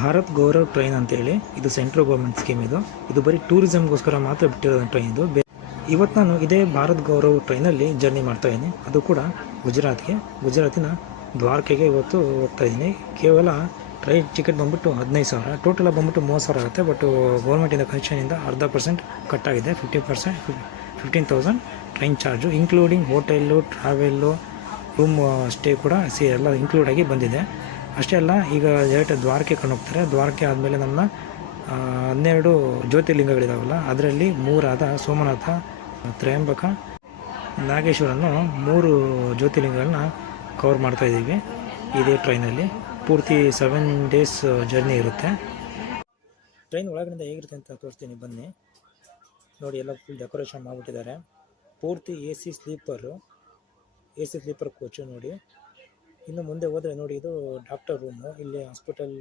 Bharat Gaurav train ಅಂತೇಳಿ ಇದು central government scheme. ಇದು ಬರೀ ಟೂರಿಸಂಗೋಸ್ಕರ ಮಾತ್ರ ಬಿಟ್ಟಿರೋ ಟ್ರೈನ್ ಇದು. ಇವತ್ತು ನಾನು ಇದೇ ಭಾರತ್ ಗೌರವ್ ಟ್ರೈನಲ್ಲಿ ಜರ್ನಿ ಮಾಡ್ತಾ ಇದ್ದೀನಿ. ಅದು ಕೂಡ ಗುಜರಾತಿನ ದ್ವಾರಕೆಗೆ ಇವತ್ತು ಹೋಗ್ತಾ ಇದ್ದೀನಿ. ಕೇವಲ ಟ್ರೈನ್ ಟಿಕೆಟ್ ಬಂದ್ಬಿಟ್ಟು 15,000, ಟೋಟಲ್ ಬಂದ್ಬಿಟ್ಟು 30,000 ಆಗುತ್ತೆ. ಬಟ್ ಗೌರ್ಮೆಂಟಿಂದ ಕಮಿಷನಿಂದ 0.5% ಕಟ್ ಆಗಿದೆ. 15,000 train charge, including hotel, travel, room stay ಕೂಡ ಎಲ್ಲ ಇನ್ಕ್ಲೂಡ್ ಆಗಿ ಬಂದಿದೆ. ಅಷ್ಟೇ ಅಲ್ಲ, ಈಗ ಡೈರೆಕ್ಟ್ ದ್ವಾರಕೆ ಹೋಗ್ತಾರೆ. ದ್ವಾರಕೆ ಆದಮೇಲೆ ನಮ್ಮ 12 ಜ್ಯೋತಿರ್ಲಿಂಗಗಳಿದಾವಲ್ಲ, ಅದರಲ್ಲಿ 3 ಸೋಮನಾಥ, ತ್ರಯಂಬಕ, ನಾಗೇಶ್ವರನ್ನು 3 ಜ್ಯೋತಿರ್ಲಿಂಗಗಳನ್ನ ಕವರ್ ಮಾಡ್ತಾ ಇದ್ದೀವಿ ಇದೇ ಟ್ರೈನಲ್ಲಿ. ಪೂರ್ತಿ 7 days ಜರ್ನಿ ಇರುತ್ತೆ. ಟ್ರೈನ್ ಒಳಗಡೆ ಹೇಗಿರುತ್ತೆ ಅಂತ ತೋರಿಸ್ತೀನಿ ಬನ್ನಿ. ನೋಡಿ, ಎಲ್ಲ ಫುಲ್ ಡೆಕೋರೇಷನ್ ಮಾಡಿಬಿಟ್ಟಿದ್ದಾರೆ. ಪೂರ್ತಿ ಎ ಸಿ ಸ್ಲೀಪರ್ ಕೋಚು ನೋಡಿ. ಇನ್ನು ಮುಂದೆ ಹೋದರೆ ನೋಡಿ, ಇದು ಡಾಕ್ಟರ್ ರೂಮು. ಇಲ್ಲಿ ಹಾಸ್ಪಿಟಲ್